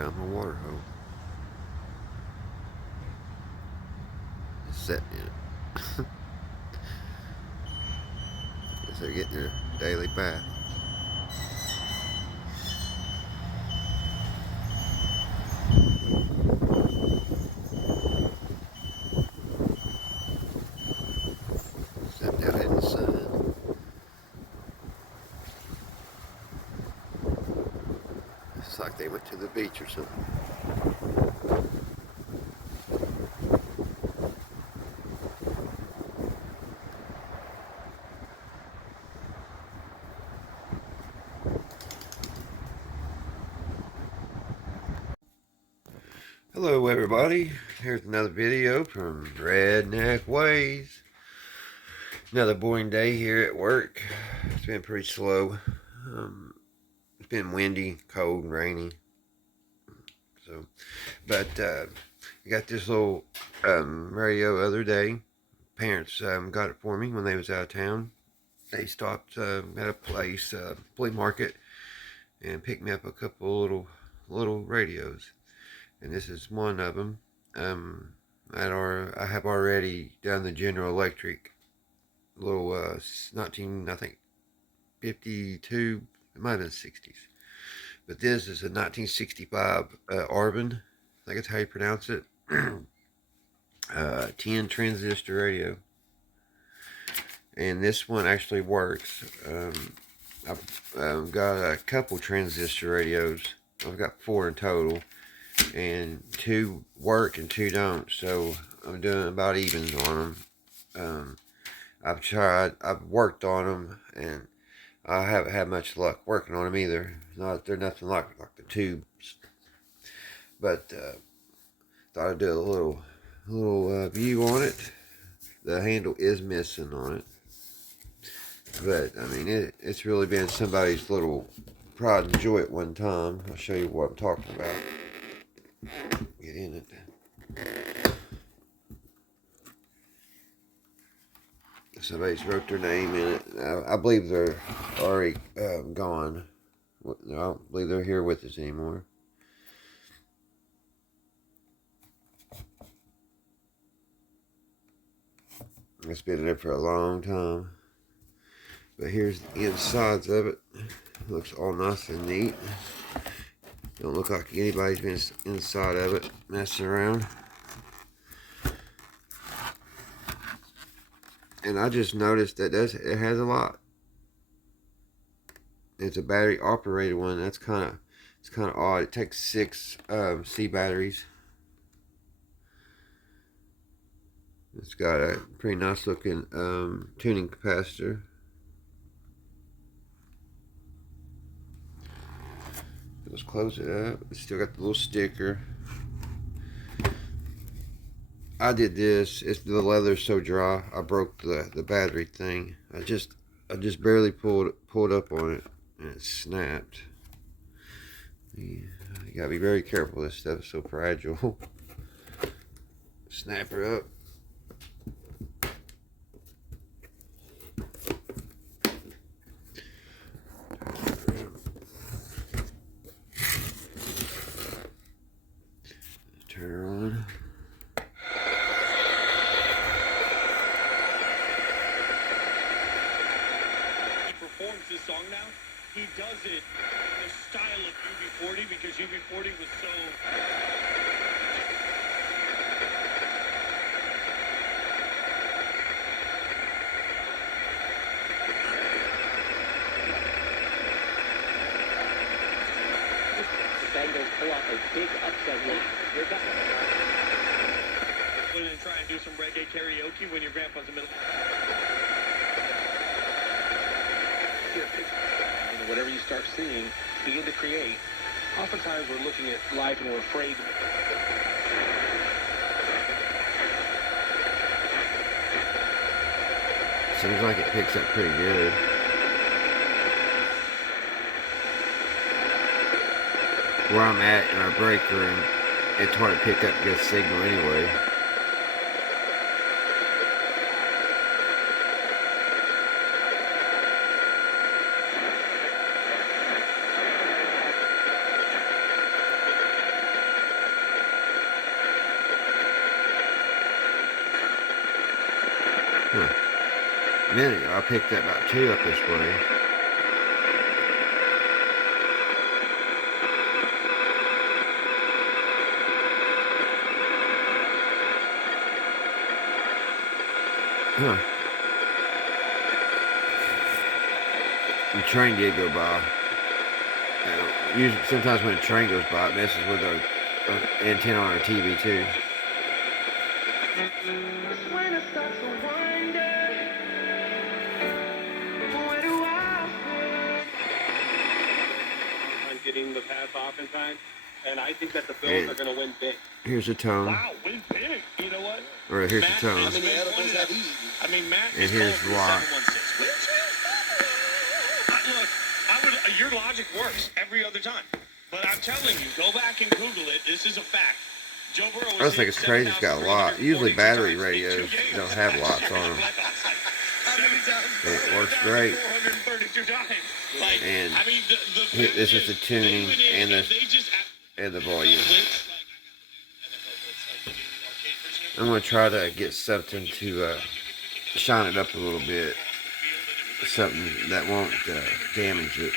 found my water hole. It's set in it. Guess they're getting their daily bath. Sitting out in the sun. It's like they went to the beach or something. Hello everybody, here's another video from Redneck Ways. Another boring day here at work. It's been pretty slow. It's been windy, cold, and rainy. So, but I got this little radio the other day. Parents got it for me when they was out of town. They stopped at a place, flea market, and picked me up a couple little radios. And this is one of them. I have already done the General Electric little 19, I think 52, it might have been 60s. But this is a 1965 Arvin, I think that's how you pronounce it. 10 transistor radio. And this one actually works. I've got a couple transistor radios. I've got 4 in total. And 2 work and 2 don't. So I'm doing about evens on them. I've worked on them, and I haven't had much luck working on them either. They're nothing like the tubes. But thought I'd do a little view on it. The handle is missing on it, but I mean it's really been somebody's little pride and joy at one time. I'll show you what I'm talking about. Get in it. Somebody's wrote their name in it. I believe they're already gone. I don't believe they're here with us anymore. It's been there for a long time. But here's the insides of it. Looks all nice and neat. Don't look like anybody's been inside of it messing around. And I just noticed that it has a lot. It's a battery operated one. It's kind of odd. It takes 6 C batteries. It's got a pretty nice looking tuning capacitor. Let's close it up. It's still got the little sticker. I did this. The leather's so dry. I broke the battery thing. I just barely pulled up on it, and it snapped. You gotta be very careful. This stuff is so fragile. Snap her up. Turn her on. This song now, he does it in the style of UB40 because UB40 was so... The Bengals pull off a big upset win. Put in and try and do some reggae karaoke when your grandpa's in the middle. Whatever you start seeing, begin to create. Oftentimes we're looking at life and we're afraid. Seems like it picks up pretty good. Where I'm at in our break room, it's hard to pick up good signal anyway. A minute ago, I picked up about 2 up this way. Huh. The train did go by. Usually, sometimes when a train goes by, it messes with our antenna on our TV too. I'm getting the pass off in time, and I think that the Bills are going to win big. Here's a tone. Wow, win big. You know what? Or here's Matt, the tone. Matt, And here's the lock. Look, your logic works every other time. But I'm telling you, go back and Google it. This is a fact. Joe Burrow I just think it's crazy. It's got a lot. Usually battery radios don't have lots on them. It works great. And this is the tuning and the volume. I'm going to try to get something to shine it up a little bit. Something that won't damage it.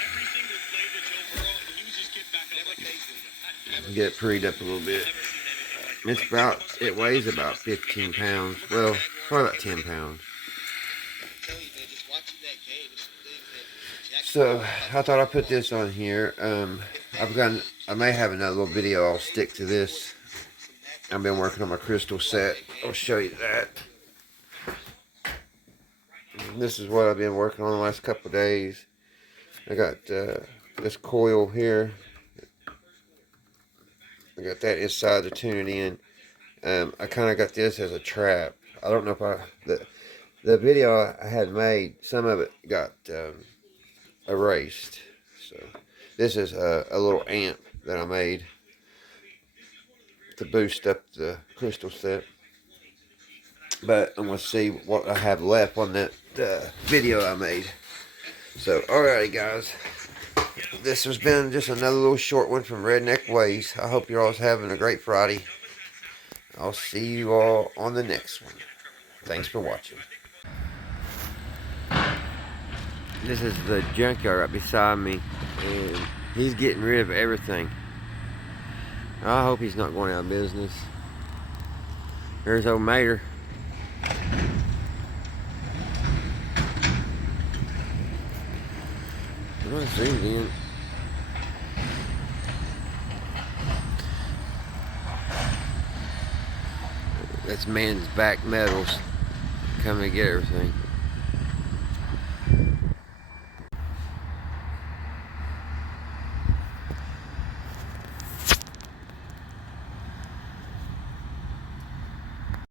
Get it preed up a little bit. It weighs about 15 pounds. Well, probably about 10 pounds. So I thought I'd put this on here. I may have another little video. I'll stick to this. I've been working on my crystal set. I'll show you that. This is what I've been working on the last couple of days. I got this coil here. I got that inside to tune it in. I kind of got this as a trap. I don't know if the video I had made, some of it got erased. So this is a little amp that I made to boost up the crystal set. But I'm going to see what I have left on that video I made. So, alrighty guys. This has been just another little short one from Redneck Ways. I hope you're all having a great Friday. I'll see you all on the next one. Thanks for watching. This is the junkyard right beside me. And he's getting rid of everything. I hope he's not going out of business. There's old Mater. I'm gonna zoom in. That's man's back metals coming to get everything.